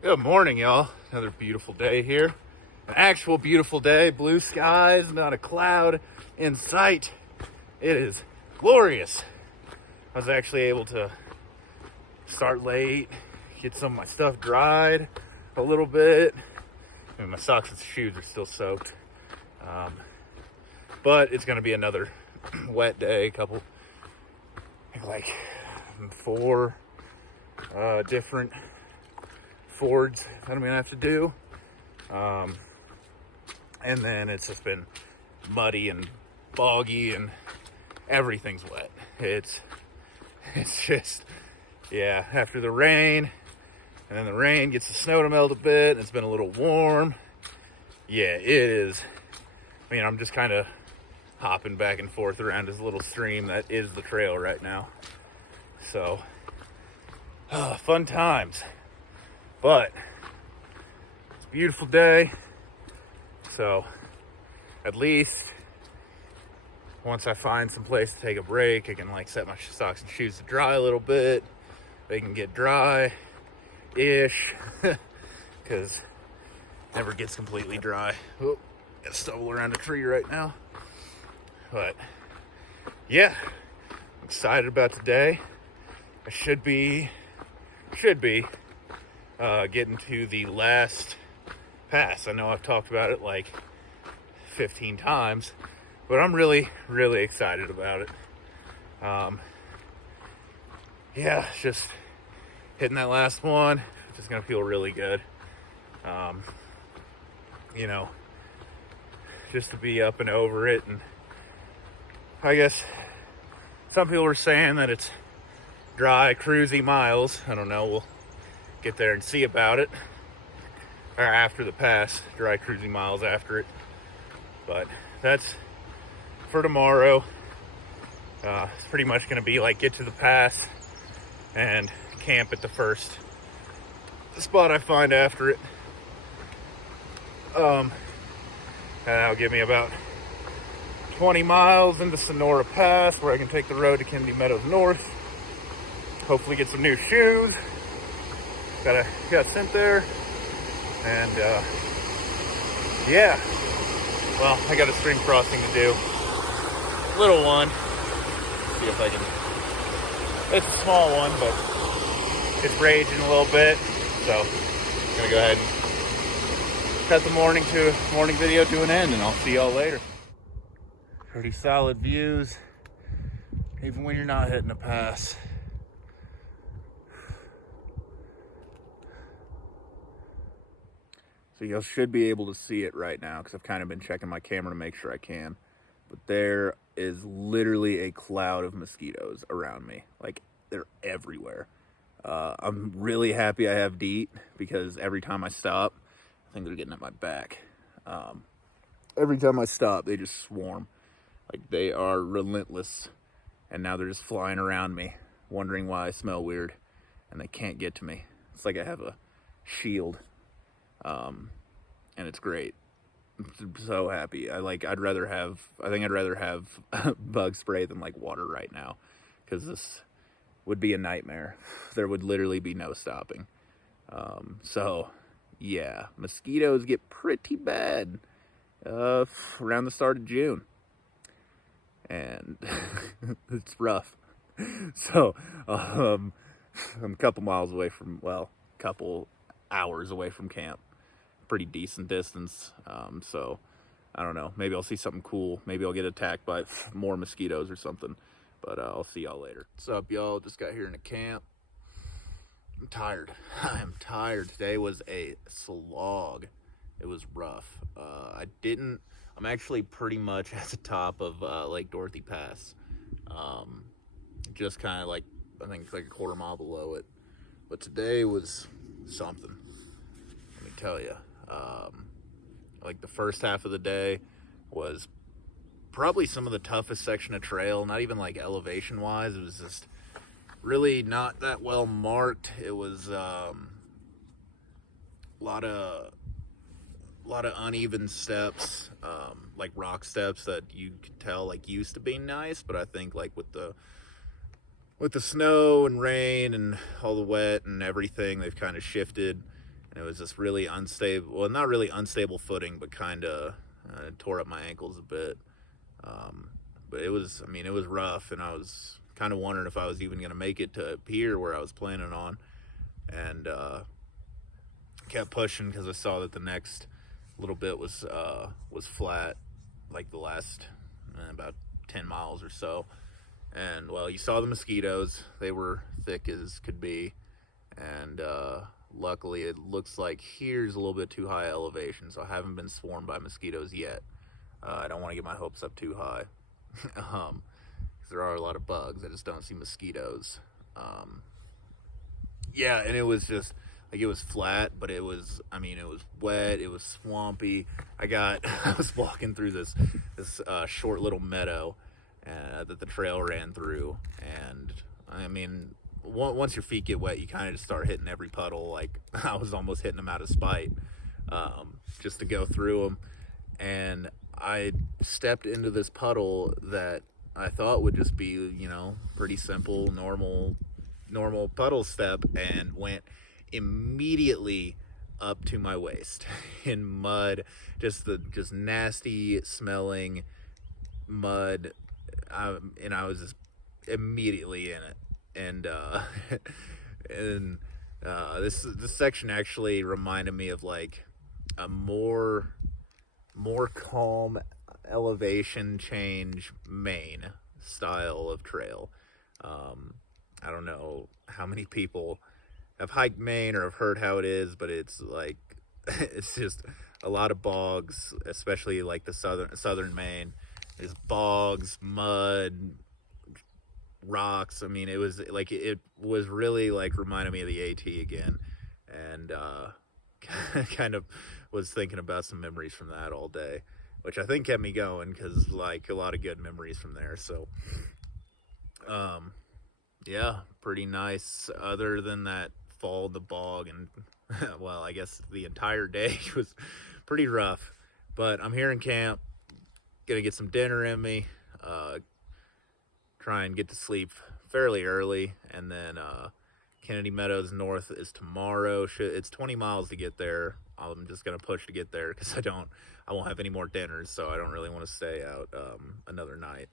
Good morning, y'all. Another beautiful day here. An actual beautiful day. Blue skies, not a cloud in sight. It is glorious. I was actually able to start late, get some of my stuff dried a little bit. I mean, my socks and shoes are still soaked. But it's going to be another wet day. Like 4 different fords that I'm gonna have to do, and then it's just been muddy and boggy and everything's wet. It's just, yeah, after the rain, and then the rain gets the snow to melt a bit, and it's been a little warm. Yeah, it is. I mean, I'm just kind of hopping back and forth around this little stream that is the trail right now. So fun times. But it's a beautiful day, so at least once I find some place to take a break, I can like set my socks and shoes to dry a little bit. They can get dry-ish, because it never gets completely dry. Oh, gotta stumble around a tree right now. But yeah, I'm excited about today. I should be getting to the last pass. I know I've talked about it like 15 times, but I'm really, really excited about it. Yeah, just hitting that last one, just gonna feel really good. You know, just to be up and over it. And I guess some people were saying that it's dry, cruisy miles. I don't know, we'll get there and see about it, or after the pass, dry cruising miles after it. But that's for tomorrow. It's pretty much going to be like get to the pass and camp at the spot I find after it. And that'll give me about 20 miles into Sonora Pass, where I can take the road to Kennedy Meadows North. Hopefully get some new shoes. Got sent there, and yeah, well, I got a stream crossing to do, little one. See if I can, it's a small one, but it's raging a little bit, so I'm gonna go ahead and cut the morning video to an end, and I'll see y'all later. Pretty solid views, even when you're not hitting a pass. So you should be able to see it right now, because I've kind of been checking my camera to make sure I can. But there is literally a cloud of mosquitoes around me. Like, they're everywhere. I'm really happy I have DEET, because every time I stop, I think they're getting at my back. Every time I stop, they just swarm. Like, they are relentless. And now they're just flying around me, wondering why I smell weird. And they can't get to me. It's like I have a shield. And it's great. I'm so happy. I'd rather have bug spray than like water right now, because this would be a nightmare. There would literally be no stopping. So yeah, mosquitoes get pretty bad around the start of June, and it's rough. So I'm a couple hours away from camp. Pretty decent distance. So I don't know, maybe I'll see something cool. Maybe I'll get attacked by more mosquitoes or something, but I'll see y'all later. What's up, y'all? Just got here in the camp. I'm tired. I am tired. Today was a slog. It was rough. I'm actually pretty much at the top of Lake Dorothy Pass. Just kind of like, I think like a quarter mile below it. But today was something, let me tell you. Like the first half of the day was probably some of the toughest section of trail, not even like elevation wise. It was just really not that well marked. It was a lot of uneven steps, like rock steps that you could tell like used to be nice, but I think like with the snow and rain and all the wet and everything, they've kind of shifted, and it was just really unstable. Well, not really unstable footing, but kind of tore up my ankles a bit. But it was, I mean, it was rough, and I was kind of wondering if I was even going to make it to here where I was planning on, and kept pushing because I saw that the next little bit was flat, like the last about 10 miles or so. And well, you saw the mosquitoes. They were thick as could be, and luckily it looks like here's a little bit too high elevation, so I haven't been swarmed by mosquitoes yet. I don't want to get my hopes up too high, because there are a lot of bugs. I just don't see mosquitoes. Yeah, and it was just like, it was flat, but it was, I mean, it was wet, it was swampy. I was walking through this short little meadow that the trail ran through, and I mean, once your feet get wet, you kind of just start hitting every puddle. Like, I was almost hitting them out of spite, just to go through them. And I stepped into this puddle that I thought would just be, you know, pretty simple, normal puddle step, and went immediately up to my waist in mud, just nasty smelling mud. And I was just immediately in it. And this section actually reminded me of like a more calm elevation change Maine style of trail. I don't know how many people have hiked Maine or have heard how it is, but it's like, it's just a lot of bogs, especially like the southern Maine. There's bogs, mud, rocks. I mean, it was really like reminded me of the AT again, and kind of was thinking about some memories from that all day, which I think kept me going, because like a lot of good memories from there. So yeah, pretty nice. Other than that fall in the bog, and well, I guess the entire day was pretty rough, but I'm here in camp, gonna get some dinner in me, try and get to sleep fairly early, and then Kennedy Meadows North is tomorrow. It's 20 miles to get there. I'm just gonna push to get there because I won't have any more dinners, so I don't really want to stay out another night.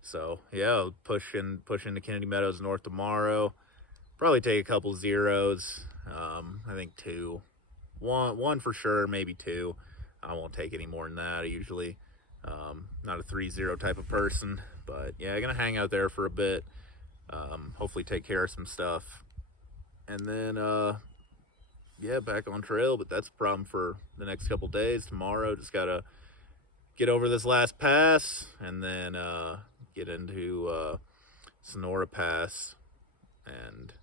So yeah, I'll push into Kennedy Meadows North tomorrow. Probably take a couple zeros. I think one for sure, maybe two. I won't take any more than that. I usually not a 3-0 type of person, but yeah, I'm gonna hang out there for a bit. Hopefully take care of some stuff, and then yeah, back on trail. But that's a problem for the next couple days. Tomorrow, just gotta get over this last pass, and then get into Sonora Pass, and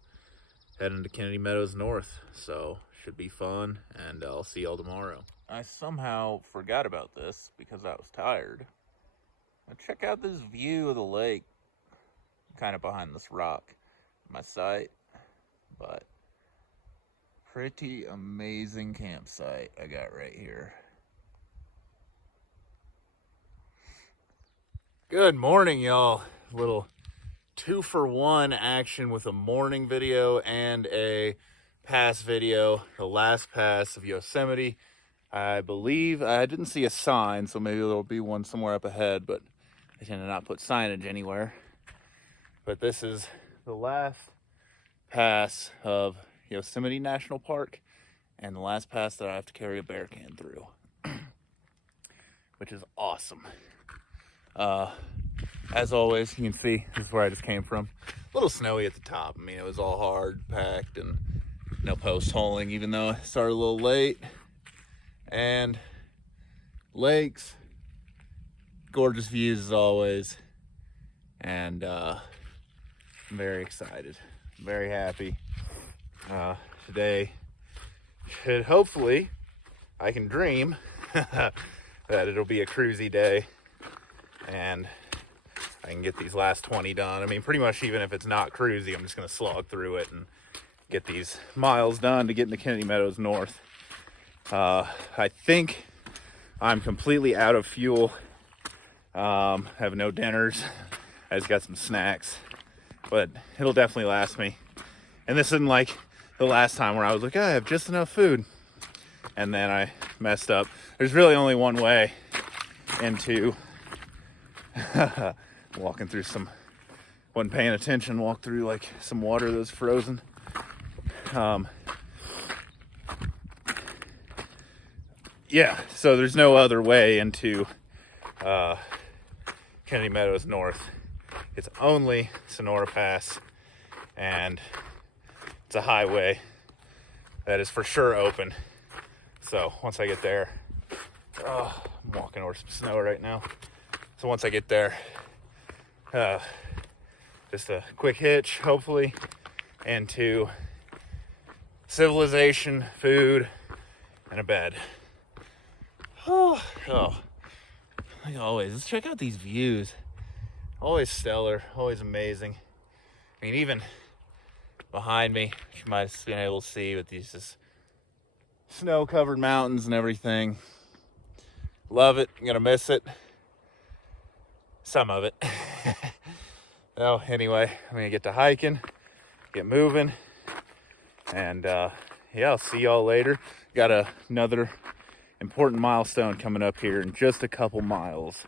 head into Kennedy Meadows North. So should be fun, and I'll see y'all tomorrow. I somehow forgot about this because I was tired. Now check out this view of the lake, kind of behind this rock, my sight, but pretty amazing campsite I got right here. Good morning, y'all. Little 2-for-1 action with a morning video and a pass video. The last pass of Yosemite. I believe I didn't see a sign, so maybe there'll be one somewhere up ahead, but I tend to not put signage anywhere. But this is the last pass of Yosemite National Park, and the last pass that I have to carry a bear can through, which is awesome. As always, you can see this is where I just came from. A little snowy at the top. I mean, it was all hard packed and no post holing, even though I started a little late. And lakes, gorgeous views as always, and I'm very excited, very happy. Today should, hopefully, I can dream that it'll be a cruisy day, and I can get these last 20 done. I mean, pretty much even if it's not cruisy, I'm just gonna slog through it and get these miles done to get into Kennedy Meadows North. I think I'm completely out of fuel. Have no dinners. I just got some snacks, but it'll definitely last me. And this isn't like the last time where I was like, I have just enough food. and then I messed up. There's really only one way into walking through some, wasn't paying attention, walked through like some water that was frozen. Yeah, so there's no other way into Kennedy Meadows North. It's only Sonora Pass, and it's a highway that is for sure open. So once I get there, I'm walking over some snow right now. So once I get there, just a quick hitch, hopefully, into civilization, food, and a bed. Oh, like always, let's check out these views. Always stellar, always amazing. I mean, even behind me, you might have been able to see with these just snow-covered mountains and everything. Love it. I'm gonna miss it. Some of it. Well, anyway, I'm gonna get to hiking, get moving, and yeah, I'll see y'all later. Got another important milestone coming up here in just a couple miles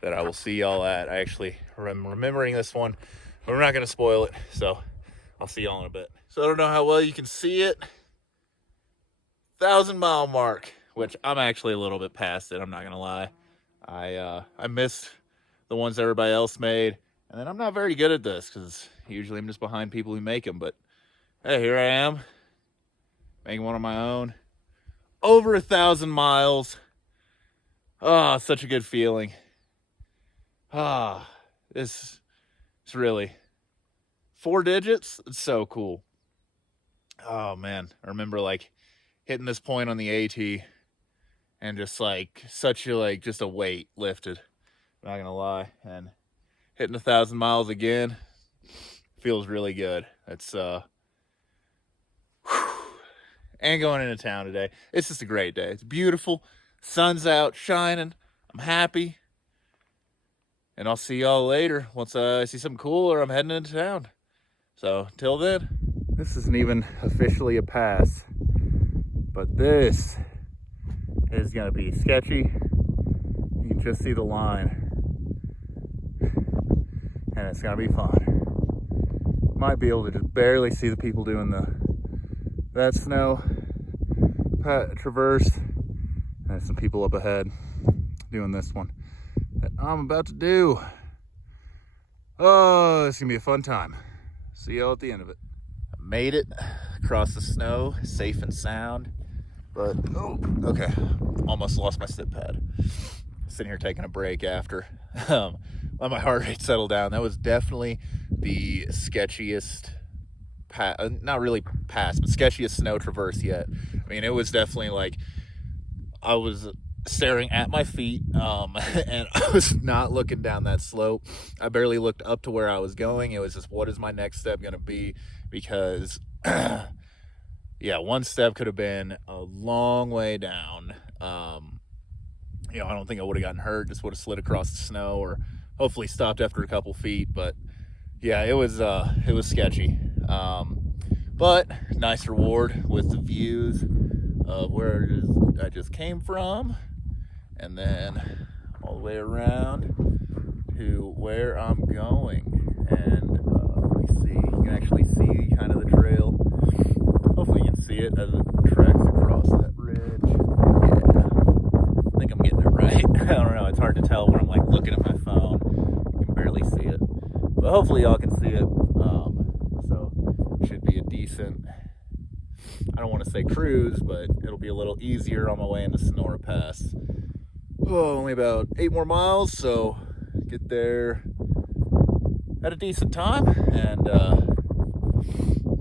that I will see y'all at. I actually am remembering this one, but we're not gonna spoil it, so I'll see y'all in a bit. So I don't know how well you can see it. 1,000-mile mark, which I'm actually a little bit past it, I'm not gonna lie. I missed the ones everybody else made, and then I'm not very good at this because usually I'm just behind people who make them, but hey, here I am making one of my own. Over 1,000 miles. Oh, such a good feeling. It's really 4 digits. It's so cool. Oh man, I remember like hitting this point on the AT and just like such a like just a weight lifted. I'm not gonna lie, and hitting 1,000 miles again feels really good. It's and going into town today. It's just a great day. It's beautiful. Sun's out shining. I'm happy. And I'll see y'all later once I see something cool or I'm heading into town. So, till then. This isn't even officially a pass, but this is going to be sketchy. You can just see the line. And it's going to be fun. Might be able to just barely see the people doing that snow traverse, and some people up ahead doing this one that I'm about to do. Oh, it's gonna be a fun time. See y'all at the end of it. I made it across the snow, safe and sound, but oh, okay, almost lost my sit pad. Sitting here taking a break after. Let my heart rate settle down. That was definitely the sketchiest not really pass, but sketchiest snow traverse yet. I mean, it was definitely like I was staring at my feet, and I was not looking down that slope. I barely looked up to where I was going. It was just, what is my next step going to be? Because yeah, one step could have been a long way down. You know, I don't think I would have gotten hurt, just would have slid across the snow or hopefully stopped after a couple feet. But yeah, it was sketchy. But nice reward with the views of where I just came from, and then all the way around to where I'm going. And let me see, you can actually see kind of the trail. Hopefully you can see it as it tracks across that ridge. Yeah, I think I'm getting it right. I don't know, it's hard to tell when I'm like looking at my phone. You can barely see it, but hopefully y'all can see it. So should be a decent, I don't want to say cruise, but it'll be a little easier on my way into Sonora Pass. Oh, only about 8 more miles, so get there at a decent time. And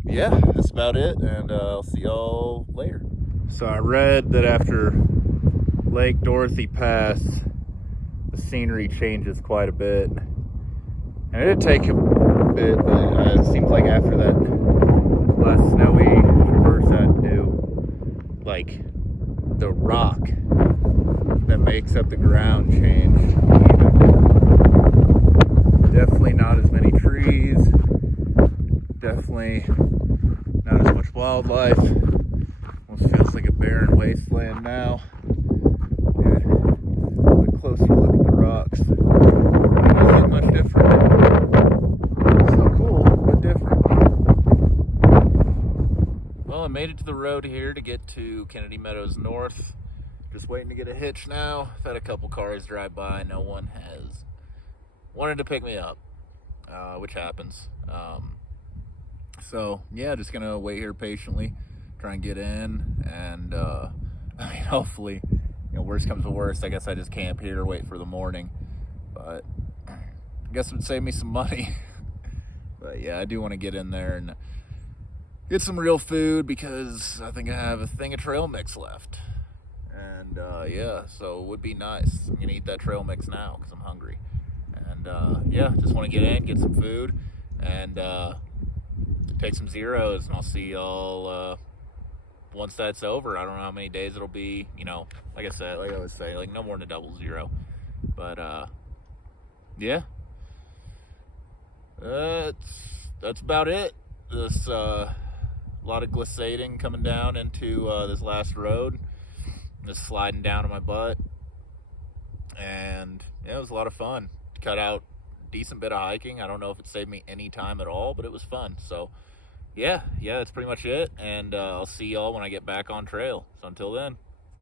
yeah, that's about it, and I'll see y'all later. So I read that after Lake Dorothy Pass, the scenery changes quite a bit. And it did take a bit, but it seems like after that last snowy traverse I had to do, like the rock that makes up the ground changed even. Definitely not as many trees, definitely not as much wildlife. Almost feels like a barren barren wasteland now. Yeah. A closer look at the rocks. Doesn't look much different. So cool, but different. Well, I made it to the road here to get to Kennedy Meadows North. Just waiting to get a hitch now. I've had a couple cars drive by. No one has wanted to pick me up, which happens. So yeah, just gonna wait here patiently, try and get in, and I mean, hopefully, worst comes to worst, I guess I just camp here, wait for the morning. But I guess it would save me some money. But yeah, I do want to get in there and get some real food because I think I have a thing of trail mix left. And yeah, so it would be nice. I'm gonna eat that trail mix now because I'm hungry. And yeah, just want to get in, get some food, and take some zeros, and I'll see y'all once that's over. I don't know how many days it'll be. Like I said, like I always say, like no more than a double zero. But yeah, that's about it. This a lot of glissading coming down into this last road. Just sliding down on my butt, and yeah, it was a lot of fun. Cut out a decent bit of hiking. I don't know if it saved me any time at all, but it was fun. So yeah, that's pretty much it, and I'll see y'all when I get back on trail. So until then.